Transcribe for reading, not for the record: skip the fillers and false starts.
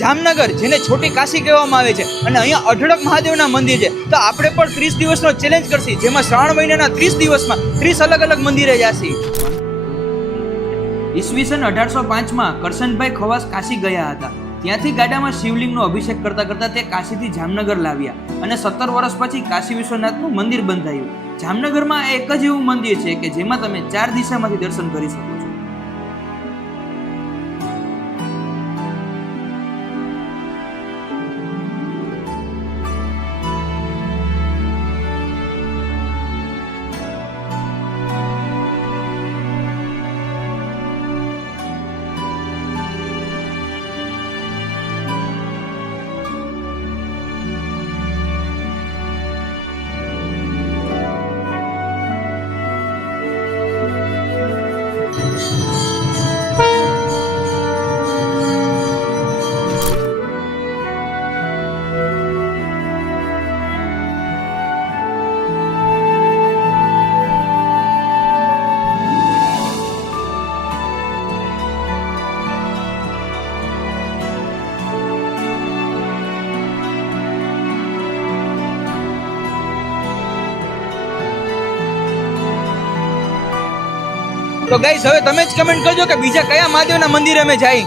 જામનગર, જેને છોટી કાશી કહેવામાં આવે છે, અને અહીંયા અઢળક મહાદેવના મંદિર છે. તો આપણે પણ 30 દિવસનો ચેલેન્જ કરશી, જેમાં શ્રાવણ મહિનાના 30 દિવસમાં 30 અલગ અલગ મંદિરે જાશી. ઈસવીસન 1805માં કરશનભાઈ ખવાસ કાશી ગયા હતા. ત્યાંથી ગાડામાં શિવલિંગનો અભિષેક કરતા કરતા તે કાશીથી જામનગર લાવ્યા, અને 17 વર્ષ પછી કાશી વિશ્વનાથનું મંદિર બંધાયું. જામનગરમાં એક જ એવું મંદિર છે કે જેમાં તમે 4 દિશામાંથી દર્શન કરી શકો છો. તો ગાઈસ, હવે તમે જ કમેન્ટ કરજો કે બીજા કયા મહાદેવના મંદિરે અમે જાય.